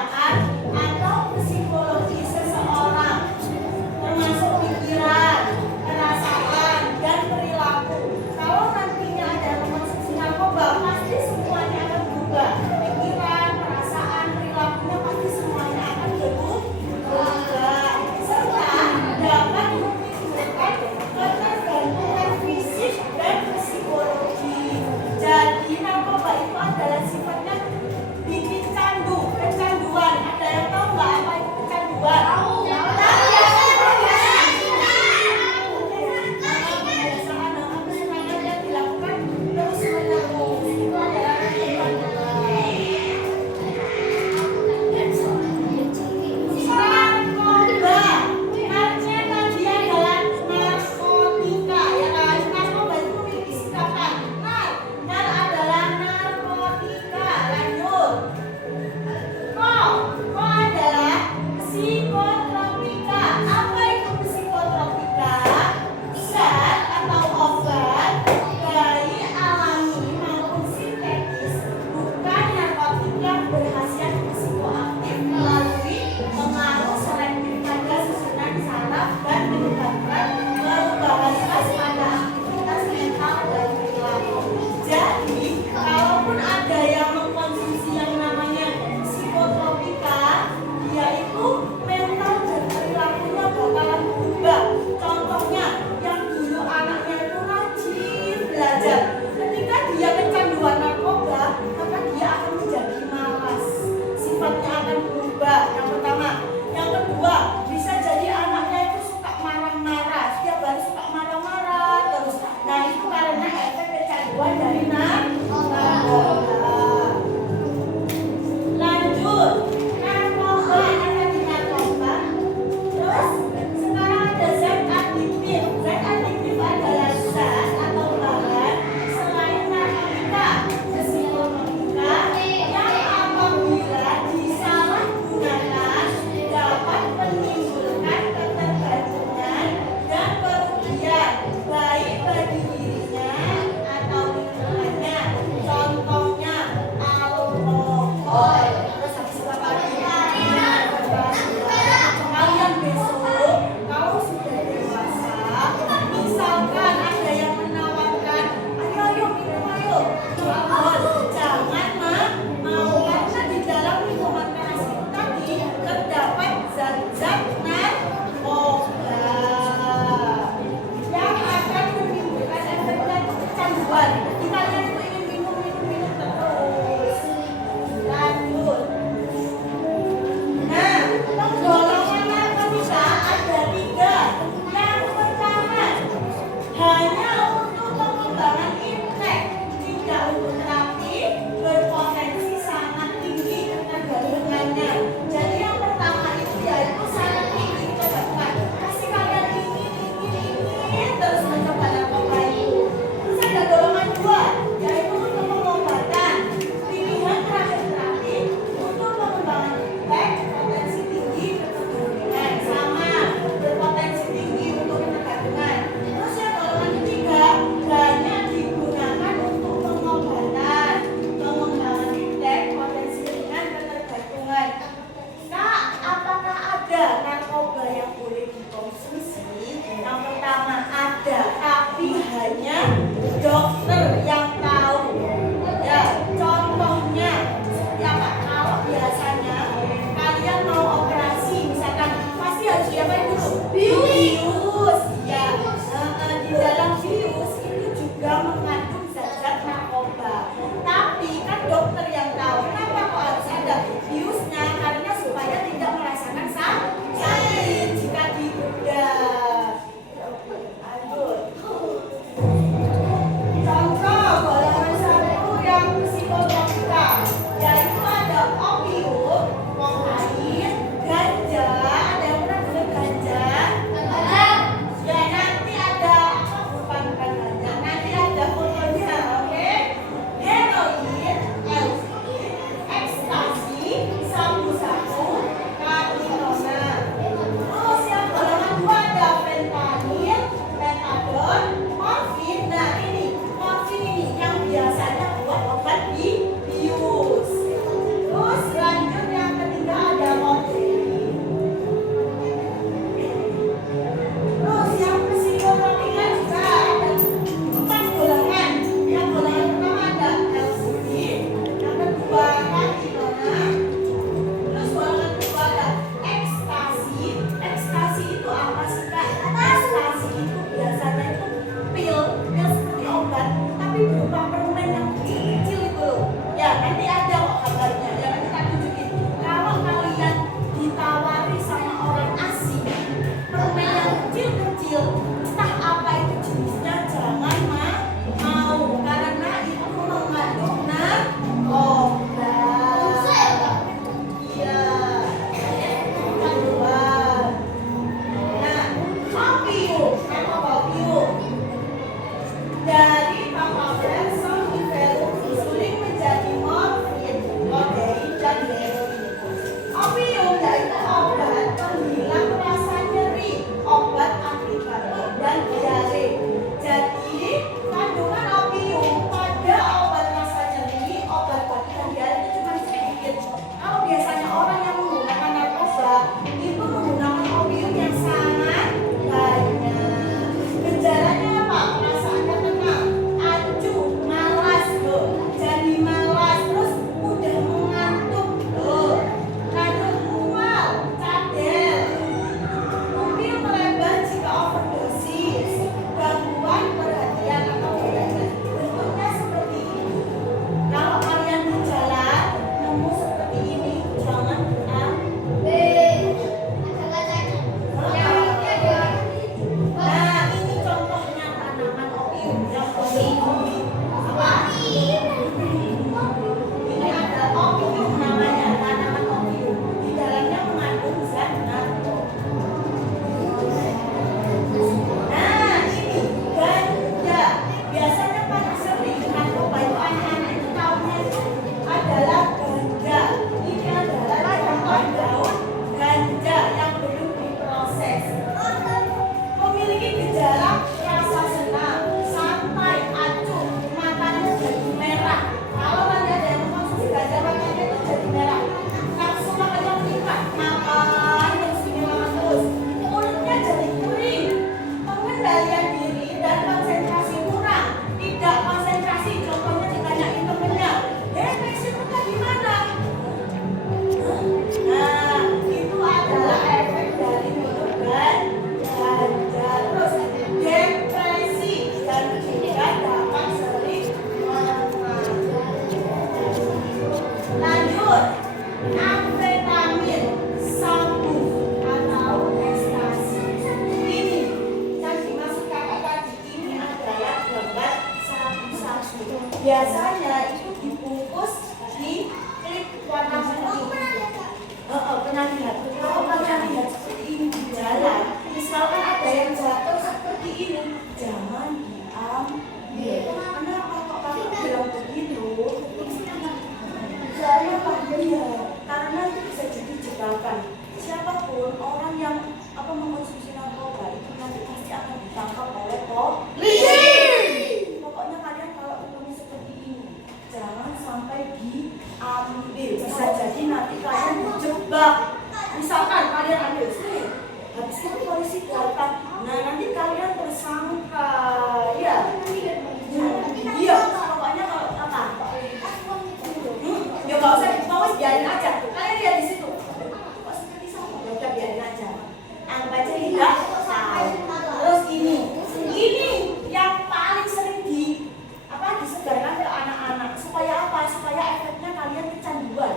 keadaan atau psikologi seseorang, termasuk pikiran, perasaan, dan perilaku. Kalau nantinya ada konsumsi narkoba, pasti semuanya akan berubah. Pikiran, perasaan, perilakunya pasti semuanya akan berubah. Serta dapat menimbulkan ketergantungan fisik dan psikologi. Jadi narkoba itu adalah sifatnya bikin candu, kecanduan. Ada yang tahu nggak pernah lihat? Kalau kalian lihat seperti ini di jalan, misalkan ada yang jatuh seperti ini, jangan diambil. Kenapa kok kakak bilang begitu? Saya dia karena itu bisa jadi jebakan. Siapapun orang yang mengkonsumsi narkoba itu nanti pasti akan ditangkap oleh polisi. Pokoknya kalian kalau ketemu seperti ini, jangan sampai diambil. Bisa jadi nanti kalian dijebak. Misalkan kalian ambil sini, habis itu polisi datang. Nah nanti kalian tersangka, ya. Iya, pokoknya kalau apa? Ya nggak usah, biarin aja. Kalian lihat di situ. Kok seperti sama? Ya udah biarin aja. Anggap aja tidak tahu. Terus ini yang paling sering disebarkan ke anak-anak. Supaya apa? Supaya efeknya kalian kecanduan.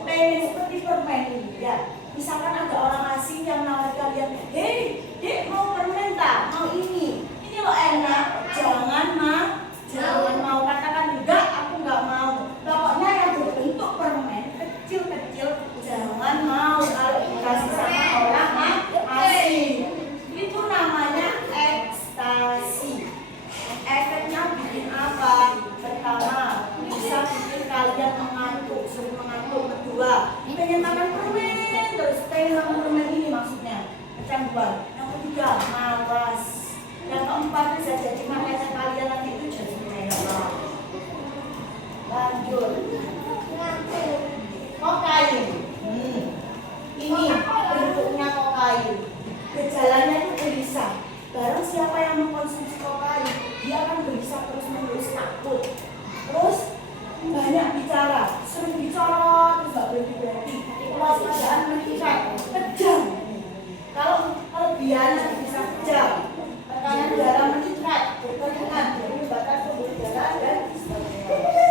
Pengen seperti permen ini, ya. Misalkan ada orang asing yang nawar kalian, hei, dek mau permen tak? Mau ini loh enak. Jangan mau katakan enggak, aku enggak mau. Pokoknya yang berbentuk permen kecil-kecil jangan mau kalau dikasih sama orang asing. Itu namanya ekstasi. Efeknya bikin apa? Pertama, bisa bikin kalian mengantuk, sering mengantuk. Kedua, pengen makan permen terus pengen makan permen ini maksudnya kecanduan. Yang ketiga, malas. Yang keempat bisa jadi makanya kalian nanti itu jadi merah. Lanjut. Kokain. Ini bentuknya kokain. Gejalanya itu gelisah. Barang siapa yang mengkonsumsi kokain, dia akan gelisah terus-menerus, takut. Terus banyak bicara, sering bicara, terus gak berhenti-berhenti. Kewaspadaan meningkat, kejam. Kalau kelebihannya bisa kejam. Tekanan darah meningkat, berkeringat, menyebabkan pembuluh darah dan sebagainya.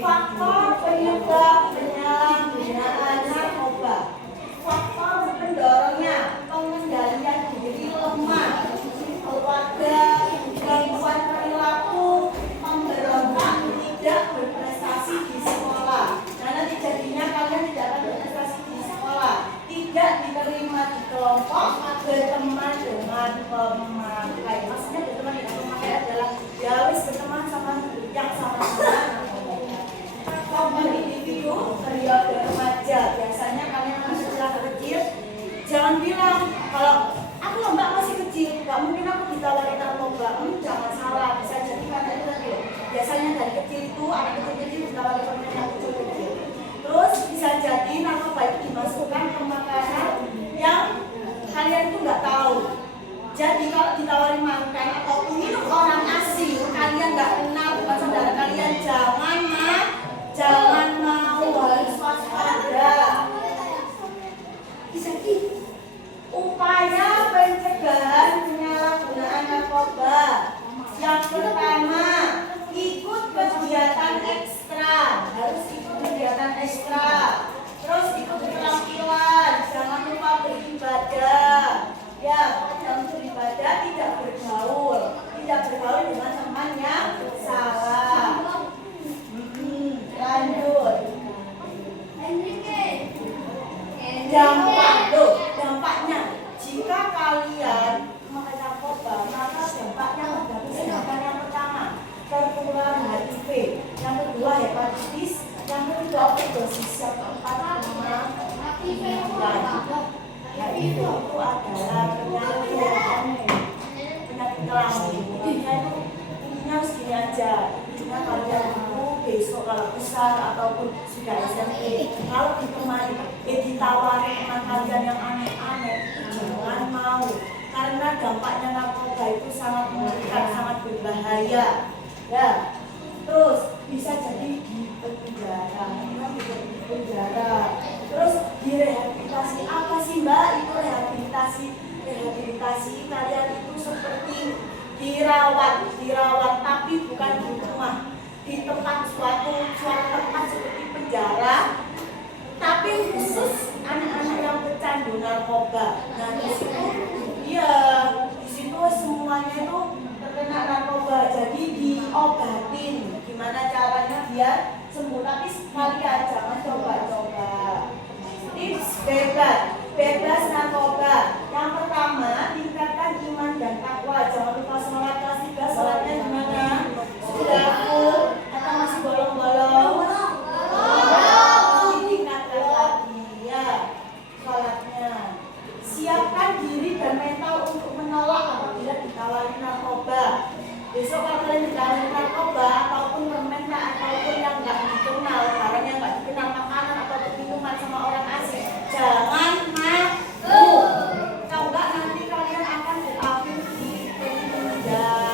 Faktor penyebab penyalahgunaan narkoba. Faktor pendorongnya, pengendalian diri lemah, keluarga, gangguan perilaku, pemberontak, tidak berprestasi di sekolah. Nah nanti jadinya kalian tidak akan berprestasi di sekolah, tidak diterima di kelompok, berteman dengan pemakai. Maksudnya berteman dengan pemakai adalah ya wis berteman sama yang sama-sama. Korban individu periode remaja, biasanya kalian masih kecil, jangan bilang kalau aku mbak masih kecil, nggak mungkin aku ditawari narkoba. Jangan salah, bisa jadi karena itu tadi loh. Biasanya dari kecil itu anak kecil ditawari permen yang kecil-kecil. Terus bisa jadi narkoba itu dimasukkan ke makanan yang kalian itu nggak tahu. Jadi kalau ditawari makan atau minum orang asing, kalian nggak kenal, bukan saudara kalian, jangan mau, harus waspada. Upaya pencegahan penyalahgunaan narkoba. Yang pertama, ikut kegiatan ekstra. Harus ikut kegiatan ekstra. Terus ikut keterampilan. Jangan lupa beribadah. Ya, dalam beribadah tidak bergaul dengan teman yang salah. Lanjut. Dampaknya jika kalian memakai narkoba, maka dampaknya mengganggu kesehatan. Yang pertama, tertular HIV, yang kedua hepatitis, yang ketiga overdosis, yang keempat kematian. HIV itu adalah penyakit kelamin. Intinya harus gini aja. Intinya kalian itu besok kalau besar ataupun sudah SMP, kalau ditawari teman kalian yang aneh-aneh, jangan mau. Karena dampaknya narkoba itu sangat mengerikan, sangat berbahaya. Ya, terus bisa jadi di penjara. Terus direhabilitasi. Apa sih Mbak itu rehabilitasi? Rehabilitasi kalian itu seperti dirawat tapi bukan di rumah, di tempat suatu tempat seperti penjara, tapi khusus anak-anak yang pecandu narkoba. Nah di situ semuanya itu terkena narkoba, jadi diobatin. Gimana caranya biar sembuh? Tapi sekalian jangan coba-coba. bebas narkoba. Yang pertama, tingkatkan iman dan takwa. Jangan lupa sholat kelas 3. Sholatnya gimana? Sudah full atau masih bolong-bolong? Ditingkatkan lagi ya sholatnya. Siapkan diri dan mental untuk menolak apabila ditawari narkoba. Besok kalau kalian ditawari narkoba ataupun permen ataupun yang nggak dikenal, barang yang nggak dikenal, makanan atau minuman sama orang asing, jangan mau. Kalau nggak nanti kalian akan berakhir di penjara.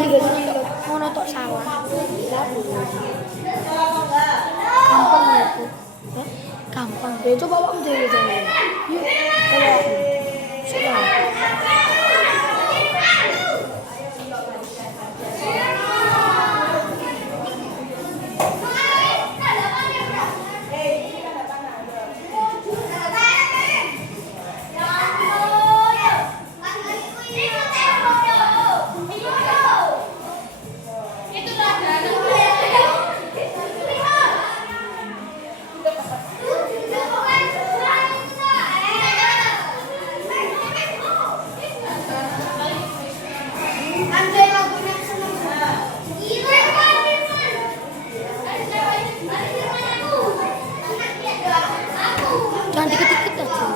3 kilo ngono tok sawah. Gampang ya, Bu. Hah? Gampang. Ya coba kamu dhewe dhewe. Yuk, kalau aku. Coba. Jangan dikit-dikit aja.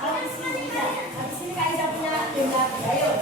Habis ini Kak Aisyah punya agenda. Ayo.